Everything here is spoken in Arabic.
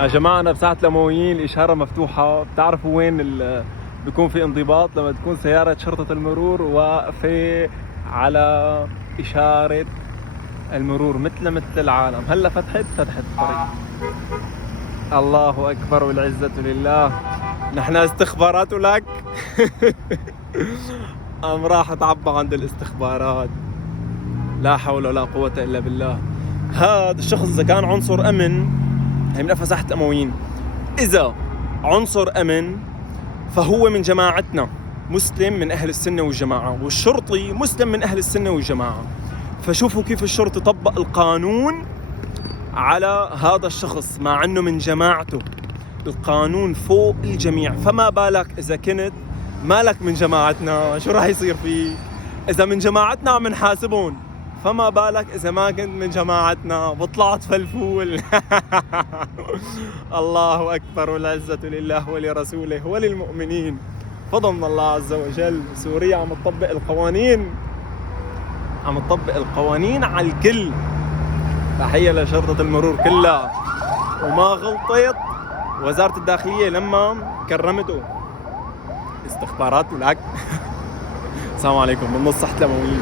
يا جماعة أنا بساحة الأمويين الإشارة مفتوحة. بتعرفوا وين بيكون في انضباط؟ لما تكون سيارة شرطة المرور واقفة على إشارة المرور مثل العالم. هلا فتحت الطريق. الله أكبر والعزة لله. نحن استخبارات لك. أم راح أتعبى عند الاستخبارات. لا حول ولا قوة إلا بالله. هذا الشخص إذا كان عنصر أمن، هي من فساحة الأمويين، إذا عنصر أمن فهو من جماعتنا، مسلم من أهل السنة والجماعة، والشرطي مسلم من أهل السنة والجماعة. فشوفوا كيف الشرطي طبق القانون على هذا الشخص مع أنه من جماعته. القانون فوق الجميع، فما بالك إذا كنت مالك من جماعتنا، شو راح يصير فيك؟ إذا من جماعتنا عم نحاسبون، فما بالك إذا ما كنت من جماعتنا وطلعت فلفول. الله أكبر والعزة لله ولرسوله وللمؤمنين. فضل من الله عز وجل. سوريا عم تطبق القوانين على الكل. تحية لشرطة المرور كلها، وما غلطت وزارة الداخلية لما كرمته. استخبارات لك. السلام عليكم من نص تحت الأمويين.